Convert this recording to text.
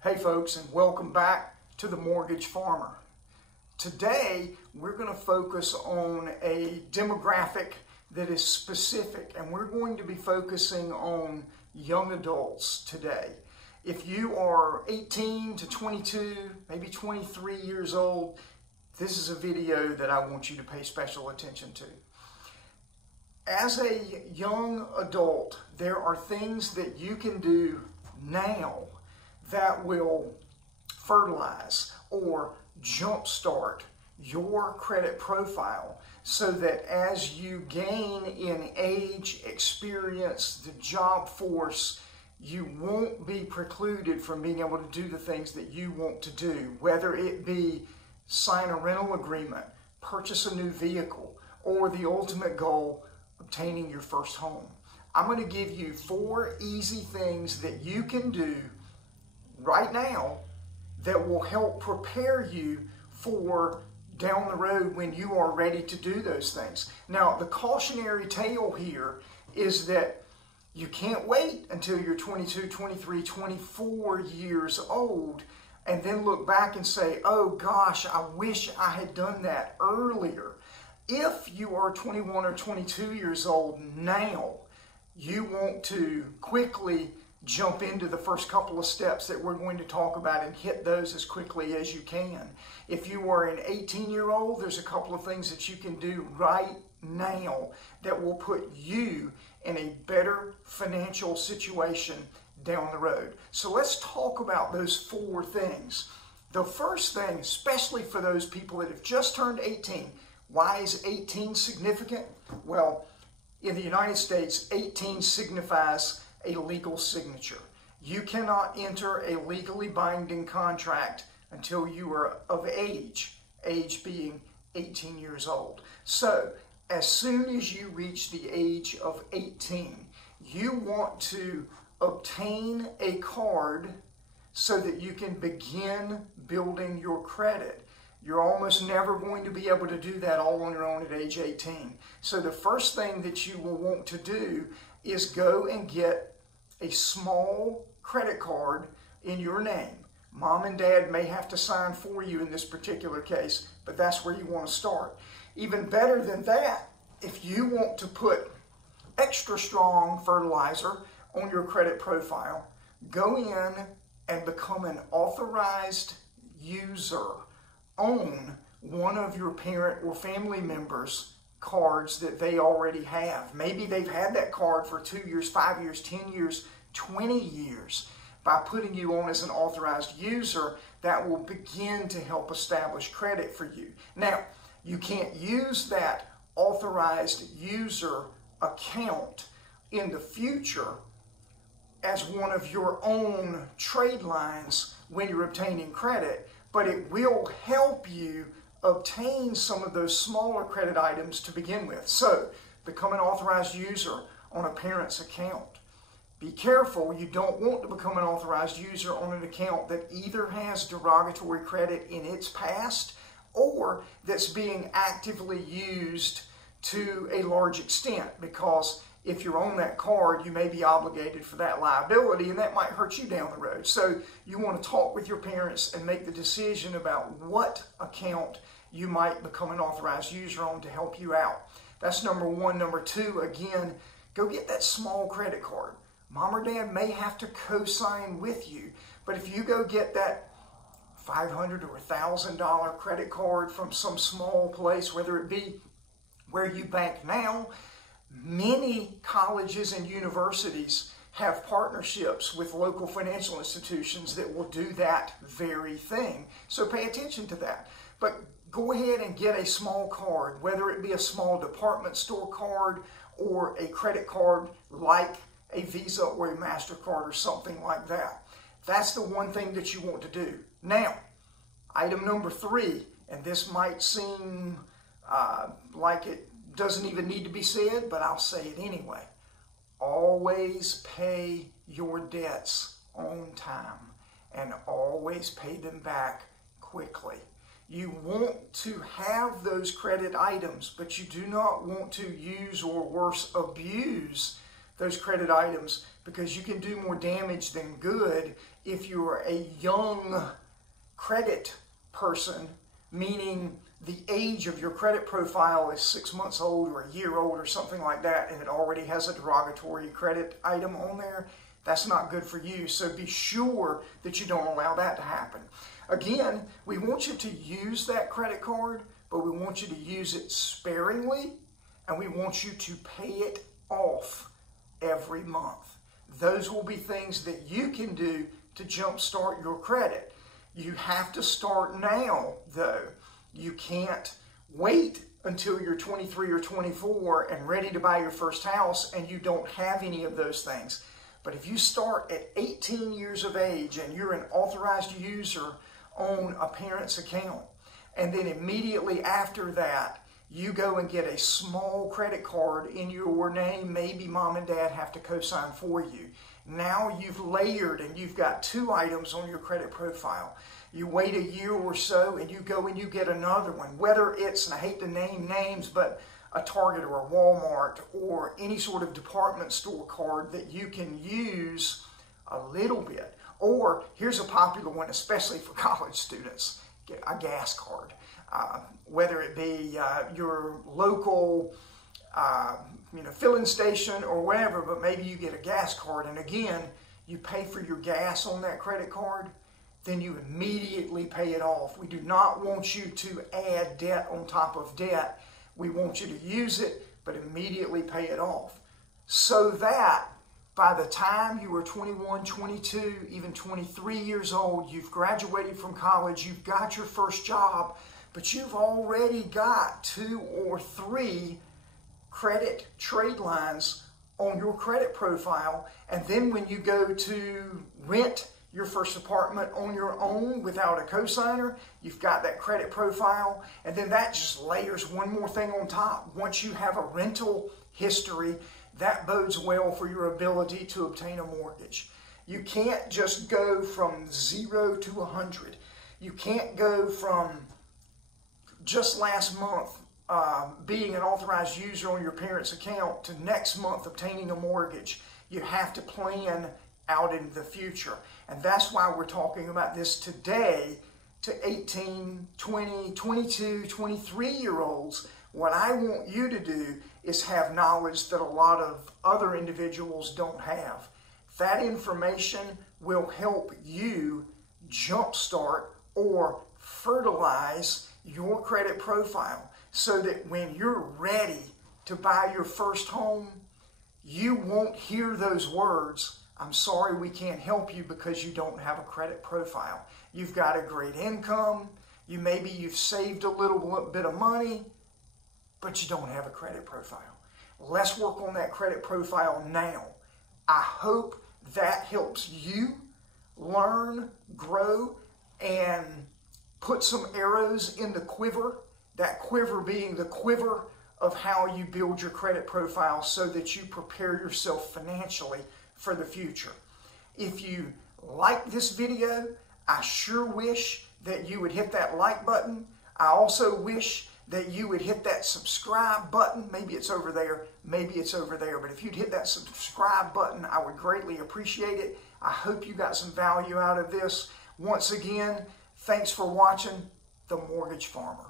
Hey folks, and welcome back to The Mortgage Farmer. Today we're going to focus on a demographic that is specific, and we're going to be focusing on young adults today. If you are 18 to 22, maybe 23 years old, this is a video that I want you to pay special attention to. As a young adult, there are things that you can do now that will fertilize or jumpstart your credit profile so that as you gain in age, experience, the job force, you won't be precluded from being able to do the things that you want to do, whether it be sign a rental agreement, purchase a new vehicle, or the ultimate goal, obtaining your first home. I'm going to give you 4 easy things that you can do right now that will help prepare you for down the road when you are ready to do those things. Now, the cautionary tale here is that you can't wait until you're 22, 23, 24 years old and then look back and say, oh gosh, I wish I had done that earlier. If you are 21 or 22 years old now, you want to quickly jump into the first couple of steps that we're going to talk about and hit those as quickly as you can. If you are an 18-year-old, there's a couple of things that you can do right now that will put you in a better financial situation down the road. So let's talk about those 4 things. The first thing, especially for those people that have just turned 18, why is 18 significant? Well, in the United States, 18 signifies a legal signature. You cannot enter a legally binding contract until you are of age being 18 years old. So, as soon as you reach the age of 18, you want to obtain a card so that you can begin building your credit. You're almost never going to be able to do that all on your own at age 18. So the first thing that you will want to do is go and get a small credit card in your name. Mom and dad may have to sign for you in this particular case, but that's where you want to start. Even better than that, if you want to put extra strong fertilizer on your credit profile, go in and become an authorized user on one of your parent or family members' cards that they already have. Maybe they've had that card for 2 years, 5 years, 10 years, 20 years. By putting you on as an authorized user, that will begin to help establish credit for you. Now, you can't use that authorized user account in the future as one of your own trade lines when you're obtaining credit, but it will help you obtain some of those smaller credit items to begin with. So, become an authorized user on a parent's account. Be careful, you don't want to become an authorized user on an account that either has derogatory credit in its past or that's being actively used to a large extent, because if you're on that card, you may be obligated for that liability, and that might hurt you down the road. So you want to talk with your parents and make the decision about what account you might become an authorized user on to help you out. That's number 1. Number 2, again, go get that small credit card. Mom or dad may have to co-sign with you, but if you go get that $500 or $1,000 credit card from some small place, whether it be where you bank now, many colleges and universities have partnerships with local financial institutions that will do that very thing. So pay attention to that. But go ahead and get a small card, whether it be a small department store card or a credit card like a Visa or a MasterCard or something like that. That's the one thing that you want to do. Now, item number 3, and this might seem like it doesn't even need to be said, but I'll say it anyway. Always pay your debts on time and always pay them back quickly. You want to have those credit items, but you do not want to use or worse, abuse those credit items because you can do more damage than good if you're a young credit person, meaning the age of your credit profile is 6 months old or a year old or something like that, and it already has a derogatory credit item on there. That's not good for you. So be sure that you don't allow that to happen. Again, we want you to use that credit card, but we want you to use it sparingly, and we want you to pay it off every month. Those will be things that you can do to jumpstart your credit. You have to start now, though. You can't wait until you're 23 or 24 and ready to buy your first house and you don't have any of those things. But if you start at 18 years of age and you're an authorized user on a parent's account, and then immediately after that, you go and get a small credit card in your name, maybe mom and dad have to co-sign for you. Now you've layered and you've got 2 items on your credit profile. You wait a year or so and you go and you get another one, whether it's, and I hate to name names, but a Target or a Walmart or any sort of department store card that you can use a little bit. Or here's a popular one, especially for college students, get a gas card. Whether it be your local filling station or whatever, but maybe you get a gas card, and again, you pay for your gas on that credit card, then you immediately pay it off. We do not want you to add debt on top of debt. We want you to use it, but immediately pay it off. So that by the time you are 21, 22, even 23 years old, you've graduated from college, you've got your first job, but you've already got 2 or 3 credit trade lines on your credit profile. And then when you go to rent your first apartment on your own without a cosigner, you've got that credit profile. And then that just layers one more thing on top. Once you have a rental history, that bodes well for your ability to obtain a mortgage. You can't just go from 0 to 100. You can't go from just last month being an authorized user on your parents' account to next month obtaining a mortgage. You have to plan out in the future. And that's why we're talking about this today to 18, 20, 22, 23-year-olds. What I want you to do is have knowledge that a lot of other individuals don't have. That information will help you jumpstart or fertilize your credit profile so that when you're ready to buy your first home, you won't hear those words, "I'm sorry, we can't help you because you don't have a credit profile." You've got a great income, maybe you've saved a little bit of money, but you don't have a credit profile. Let's work on that credit profile now. I hope that helps you learn, grow, and put some arrows in the quiver, that quiver being the quiver of how you build your credit profile so that you prepare yourself financially for the future. If you like this video, I sure wish that you would hit that like button. I also wish that you would hit that subscribe button. Maybe it's over there, maybe it's over there, but if you'd hit that subscribe button, I would greatly appreciate it. I hope you got some value out of this. Once again, thanks for watching The Mortgage Farmer.